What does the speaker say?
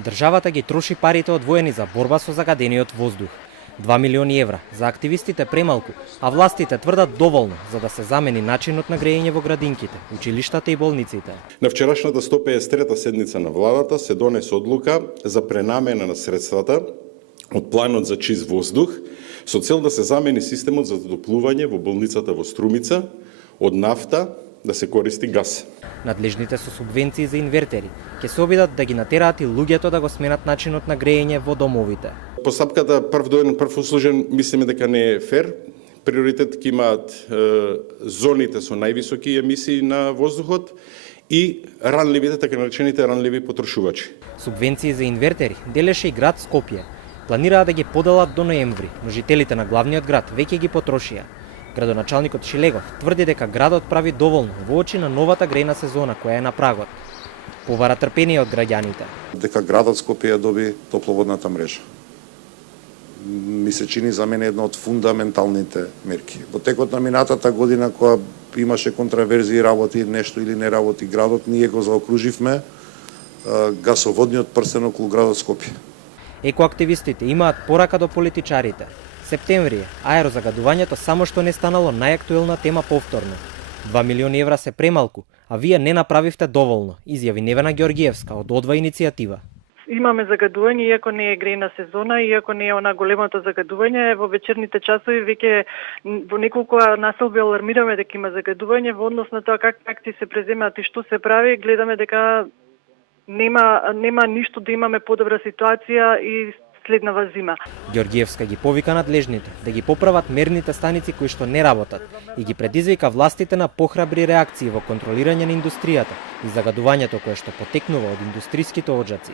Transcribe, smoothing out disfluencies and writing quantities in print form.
Државата ги троши парите одвоени за борба со загадениот воздух. 2 милиони евра, за активистите премалку, а властите тврдат доволно за да се замени начинот на грејење во градинките, училиштата и болниците. На вчерашната 153-та седница на владата се донесе одлука за пренамена на средствата од планот за чист воздух со цел да се замени системот за затоплување во болницата во Струмица од нафта да се користи газ. Надлежните со субвенции за инвертери ќе се обидат да ги натераат и луѓето да го сменат начинот на грејење во домовите. Постапката прв доен, прв услужен, мислиме дека не е фер. Приоритет ќе имаат зоните со највисоки емисии на воздухот и ранливите, така наречените ранливи потрошувачи. Субвенции за инвертери делеше и град Скопје. Планираа да ги поделат до ноември, но жителите на главниот град веќе ги потрошија. Градоначалникот Шилегов тврди дека градот прави доволно во очи на новата грејна сезона која е на прагот. Побара трпение од граѓаните. Дека градот Скопје доби топловодната мрежа. Ми се чини за мене една од фундаменталните мерки. Во текот на минатата година, кога имаше контраверзии, работи нешто или не работи градот, ние го заокруживме гасоводниот прстен околу градот Скопје. Екоактивистите имаат порака до политичарите. Септември е, аерозагадувањето само што не станало најактуелна тема повторно. 2 милиони евра се премалку, а вие не направивте доволно, изјави Невена Ѓоргиевска од Одва иницијатива. Имаме загадување, иако не е грејна сезона, иако не е она големото загадување, во вечерните часови веќе во неколку населби алармираме дека има загадување во однос на тоа как акции се преземаат и што се прави, гледаме дека нема ништо да имаме подобра ситуација и следнава зима. Ѓоргиевска ги повика надлежните да ги поправат мерните станици кои што не работат и ги предизвика властите на похрабри реакции во контролирање на индустријата и загадувањето кое што потекнува од индустриските оджаци.